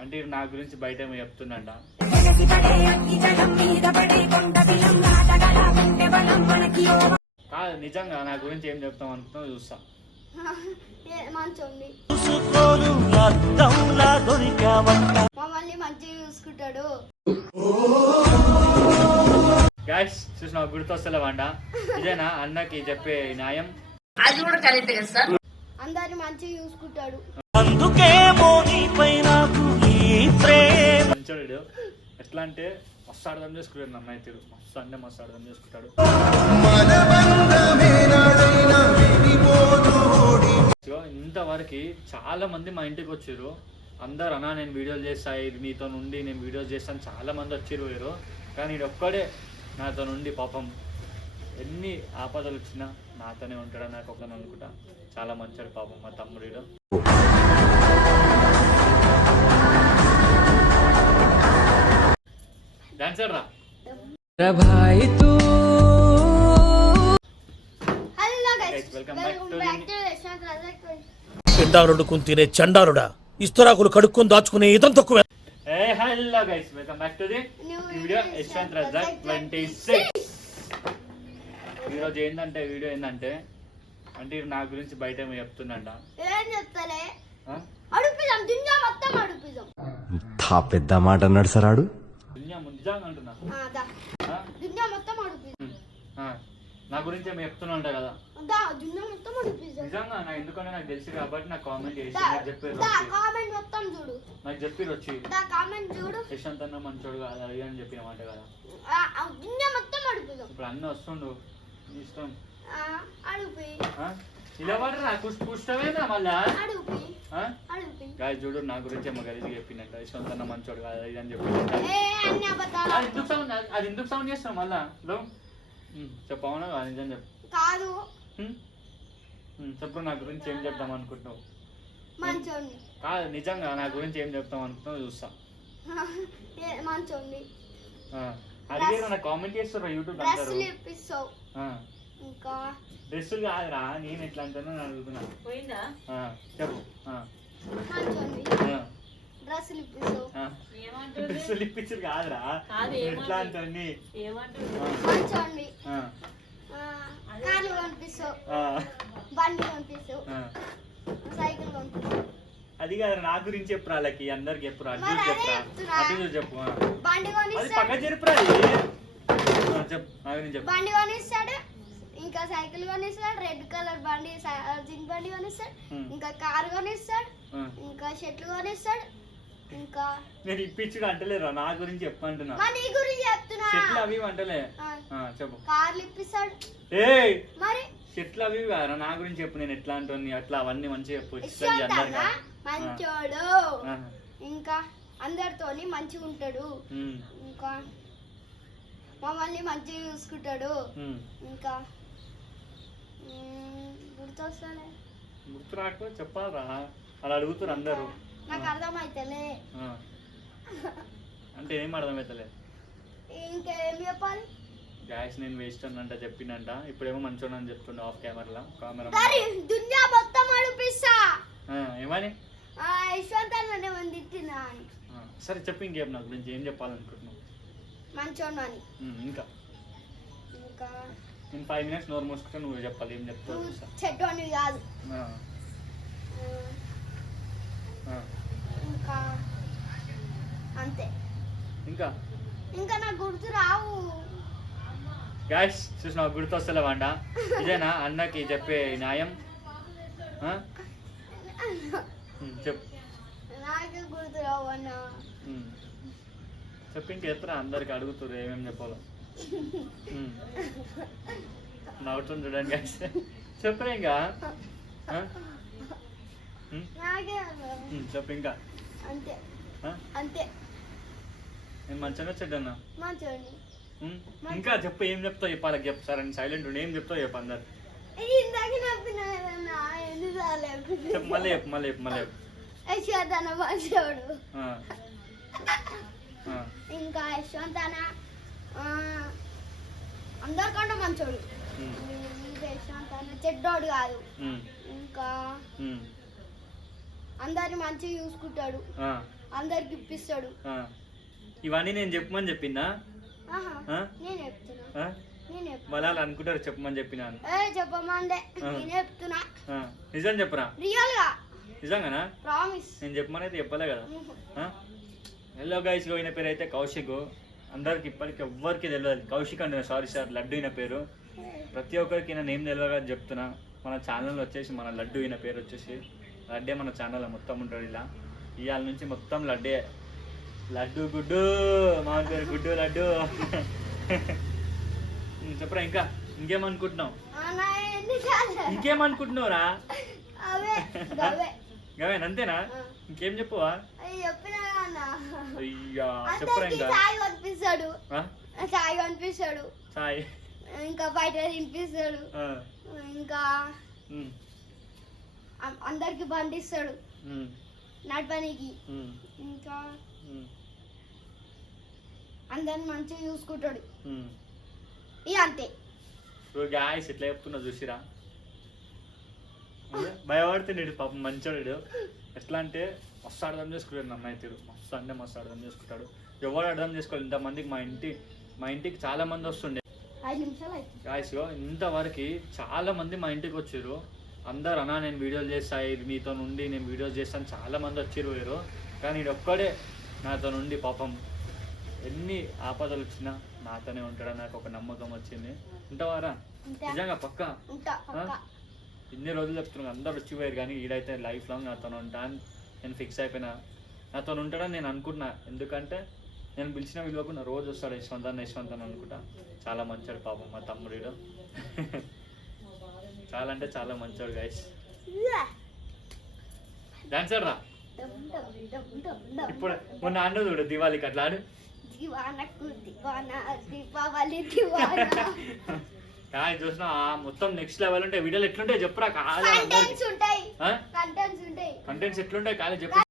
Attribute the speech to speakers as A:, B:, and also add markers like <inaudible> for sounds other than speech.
A: అంటే నా గురించి బయట ఏమో చెప్తుందంట కాదు నిజంగా నా గురించి ఏం చెప్తాం అనుకుంటున్నావు చూస్తా.
B: మమ్మల్ని మంచిగా చూసుకుంటాడు.
A: గ్యాస్ చూసిన గుర్తొస్తలేవంట ఇదేనా? అన్నకి చెప్పే న్యాయం.
B: అందరిని మంచిగా చూసుకుంటాడు.
C: అందుకేమో ప్రేమ
A: ఎట్లా అంటే మస్తు అర్థం చేసుకుంటాడు నన్ను అయితే మస్తు అంటే మస్తు అర్థం చేసుకుంటాడు. ఇంతవరకు చాలా మంది మా ఇంటికి వచ్చారు అందరు అన్నా నేను వీడియోలు చేస్తా ఇది నీతో నుండి నేను వీడియోలు చేస్తాను చాలా మంది వచ్చిర్రు వేరు కానీ ఇది ఒక్కడే నాతో నుండి పాపం ఎన్ని ఆపదలు వచ్చినా నాతోనే ఉంటాడని నాకు ఒకని అనుకుంటా. చాలా మంచివాడు పాపం మా తమ్ముడు
B: బ్యాక్ టు యశ్వంత్ రాజక్
D: పిండారుడుకుని తినే చండారుడా. ఇస్తరాకులు కడుక్కొని దాచుకునే ఇతం తక్కువ.
A: Hello guys welcome back to the video Yashwant Razak twenty six ఈరోజు ఏంటంటే వీడియో ఏంటంటే అంటే నా గురించి బయట ఏమో చెప్తుందంట.
E: పెద్ద మాట అన్నాడు సార్ ఆడు.
A: దునియా నిజంగా అంటున్నా?
B: దునియా మొత్తం.
A: ఆ. నా గురించి ఏమో చెప్తున్నా కదా?
B: దా దునియా మొత్తం అడుపిదాం
A: నిజంగా నా ఎందుకంటే నాకు తెలుసు కాబట్టి నాకు కామెంట్ చేసి నాకు చెప్పారు
B: కామెంట్ మొత్తం చూడు.
A: నాకు చెప్పారు వచ్చి.
B: దా కామెంట్ చూడు.
A: యశ్వంత్ అన్న మంచోడు కాదు అని చెప్పినమాట కదా.
B: ఆ, ఆ దునియా మొత్తం
A: ఇప్పుడు అన్న వస్తుండు నీ ఇష్టం. మళ్ళా? గాయ చూడు నా గురించి ఏమో గలీజ్గా చెప్పిందంట అన్న మంచోడు కాదు ఇది అని చెప్పిందంట
B: అబద్ధాలు
A: అది ఎందుకు సౌండ్ అది ఎందుకు సౌండ్ చేస్తాం మళ్ళా? లో ఉమ్, చెప్పు అవునా కాదు నిజం చెప్పు.
B: కాదు.
A: చెప్పు నా గురించి ఏం చెప్దాం అనుకుంటున్నావు? కాదు నిజంగా నా గురించి ఏం చెప్తాం అనుకుంటున్నావు చూస్తా.
B: మంచోండి
A: ఆ, అడిగారు నాకు కామెంట్ చేస్తారు యూట్యూబ్
B: ఇంకా?
A: డ్రెస్సులు కాదురా నేను ఎట్లా అంటానో నేను అడుగుతున్నా. ఆ, చెప్పు. ఆ, ఆ,
B: డ్రెస్సులు ఇప్పిస్తావు.
A: ఆ. డ్రెస్సులు ఇప్పించారు కాదురా. ఎట్లా అంటాను
B: కార్లు కొనిపిస్తావు. బండి కొనిపిస్తావు. సైకిల్ కొనిపిస్తావు.
A: అది కాదు నా గురించి చెప్పురా వాళ్ళకి అందరికి చెప్పురా అటు
B: మరి
A: చూసి
B: అదే
A: చెప్పురా.
B: చెప్తున్నా.
A: అటు చూసి చెప్పు ఆ.
B: బండి
A: అది
B: కొనిస్తాడు
A: పక్క చెరుపురా అది. ఆ, చెప్పు నా గురించి చెప్పు.
B: బండి కొనిస్తాడు ఇంకా సైకిల్ కొనిస్తాడు రెడ్ కలర్ బండి జిన్ బండి కొనిస్తాడు. ఇంకా కారు కొనిస్తాడు. ఇంకా చెట్లు కొనిస్తాడు ఇంకా
A: నేను ఇప్పించుడు అంటలేరా నా గురించి చెప్పంటున్నా.
B: మా నీ గురించి చెప్తున్నా.
A: చెట్లు అవి అంటలే. చెప్పు.
B: కార్లు ఇప్పిస్తాడు.
A: ఏ
B: మరి?
A: చెట్లు అవి నా గురించి చెప్పు నేను ఎట్లా అంటుంది అట్లా అవన్నీ మంచిగా చెప్పు
B: మంచోడు. ఇంకా అందరితోని మంచిగా ఉంటాడు. ఇంకా మమ్మల్ని మంచిగా చూసుకుంటాడు. ఇంకా గుర్తొస్తానే
A: గుర్తు రాకపోతే చెప్పాలరా? అలా అడుగుతారు అందరూ.
B: నాకు అర్థమైతలే.
A: ఆ. అంటే ఏం అర్థమవుతలే
B: ఇంకేం చెప్పాలి?
A: గ్యాస్ నేను వేస్ట్ అన్నంట చెప్పిందంట ఇప్పుడేమో మంచోడు అని చెప్తుండే ఆఫ్ కెమెరాలో కెమెరా
B: సరే దునియా మొత్తం అడిపిస్తా
A: ఏమని?
B: ఆ, యశ్వంత్ అన్న మంది తిట్టినా అని.
A: ఆ, సరే చెప్పు ఇంకేం నా గురించి ఏం చెప్పాలనుకుంటున్నావు?
B: మంచోడు అని.
A: ఉమ్, ఇంకా?
B: ఇంకా?
A: నేను ఫైవ్ మినిట్స్ నోరు మూసుకుంటే నువ్వు చెప్పాలి ఏం చెప్తావు చూస్తా.
B: చెడ్డోని కాదు. ఇంకా అంతే.
A: ఇంకా?
B: ఇంకా నాకు గుర్తు రావు.
A: గ్యాస్ చూసిన గుర్తు వస్తలేవంట ఇదేనా? అన్నకి చెప్పే న్యాయం? చెప్పు.
B: నాకు గుర్తు రావు అన్న.
A: ఉమ్. చెప్పు ఇంక ఎత్తరా? అందరికి అడుగుతారు ఏమేమి చెప్పాలో. నవ్వుతుంది చూడండి గ్యాస్ చెప్పరా ఇంకా చెప్పు ఇంకా
B: అంతే.
A: నేను మంచిగా చెడ్డన్నా ఇంకా చెప్పు ఏం చెప్తావు? చెప్పాలి చెప్పు సరే సైలెంట్ ఉండి ఏం చెప్తావు చెప్పు అందరు. చెప్పు మళ్ళీ చెప్పు మళ్ళీ చెప్పు మళ్ళీ చెప్పు.
B: యశ్వంత్ అన్న మంచోడు
A: ఆ. ఆ.
B: ఇంకా యశ్వంత్ అన్న? ఆ, అందరికంటే మంచోడు. చెడ్డోడు కాదు. ఇంకా
A: ఉమ్.
B: అందరిని మంచిగా చూసుకుంటాడు. అందరికి ఇప్పిస్తాడు.
A: ఇవన్నీ నేను చెప్పమని చెప్పిందా?
B: నేను చెప్తున్నా.
A: మళ్ళీ అనుకుంటారు చెప్పమని చెప్పినాను
B: ఏ చెప్పమందే. నేను చెప్తున్నా.
A: నిజం చెప్పరా?
B: రియల్గా
A: నిజంగానా?
B: ప్రామిస్.
A: నేను చెప్పమని అయితే చెప్పలే కదా. హలో గైస్ ఈయన పేరు అయితే కౌశిక్. అందరికి ఇప్పటికి ఎవ్వరికి తెలియదు. కౌశిక్ అంటే సారీ సార్ లడ్డు ఈయన పేరు. ప్రతి ఒక్కరికి ఈయన నేమ్ తెలియదు చెప్తున్నా. మన ఛానల్ వచ్చేసి మన లడ్డు ఈయన పేరు వచ్చేసి లడ్డే మన ఛానల్ మొత్తం ఉంటాడు ఇలా. ఇవాళ నుంచి మొత్తం లడ్డే. లడ్డు గుడ్డు మా పేరు గుడ్డు లడ్డు. <laughs> చెప్పరా ఇంకా? ఇంకేమనుకుంటున్నావు? ఇంకేమనుకుంటున్నావురా? గవేన్ అంతేనా. ఇంకేం చెప్పువా? అయ్యా చెప్పరా ఇంకా
B: కనిపిస్తాడు? సాయి కనిపిస్తాడు
A: సాయి
B: ఇంకా బయట తినిపిస్తాడు. ఇంకా అందరికి బండిస్తాడు
A: ఉమ్,
B: నడపనికి. ఇంకా అందరిని మంచిగా చూసుకుంటాడు. ఇక అంతే.
A: గాయస్ ఎట్లా చెప్తున్నా చూసిరా? భయపడుతున్నాడు పాపం మంచోడు ఎట్లా అంటే మస్తు అర్థం చేసుకుంటాడు నన్ను అయితే మస్తు అంటే మస్తు అర్థం చేసుకుంటాడు. ఎవరు అర్థం చేసుకోవాలి ఇంతమందికి మా ఇంటి మా ఇంటికి చాలా మంది వస్తుండే. గాయస్ ఇంతవరకు చాలా మంది మా ఇంటికి వచ్చారు అందరు అన్నా నేను వీడియోలు చేస్తా. ఇది మీతో నుండి నేను వీడియోస్ చేస్తాను చాలా మంది వచ్చారు వేరు. కానీ ఇది ఒక్కడే నాతో నుండి పాపం ఎన్ని ఆపదలు వచ్చినా నాతోనే ఉంటాడని నాకు ఒక నమ్మకం వచ్చింది. ఉంటావారా
B: ఉంటా.
A: నిజంగా పక్క? ఇన్ని రోజులు చెప్తున్నాను అందరు వచ్చిపోయారు కానీ ఈడైతే లైఫ్ లాంగ్ నాతో ఉంటా అని నేను ఫిక్స్ అయిపోయినా. నాతో ఉంటాడని నేను అనుకుంటున్నా ఎందుకంటే నేను పిలిచిన విలువకుండా రోజు వస్తాడు యశ్వంత్ యశ్వంత్ అని అనుకుంటా. చాలా మంచోడు పాపం మా తమ్ముడు <laughs> చాలా అంటే చాలా మంచోడు గైస్ డాన్సర్ రా. ఇప్పుడు మొన్న ఆడు చూడు దివాళీకి అట్లా ఆడు.
B: దివానకు దివానా దీపావళి దివానా. <laughs>
A: కానీ చూసిన మొత్తం నెక్స్ట్ లెవెల్ ఉంటాయి వీడియోలు ఎట్లుంటాయి చెప్పురా కాదు కంటెంట్స్ ఎట్లుంటాయి కాదు చెప్పు.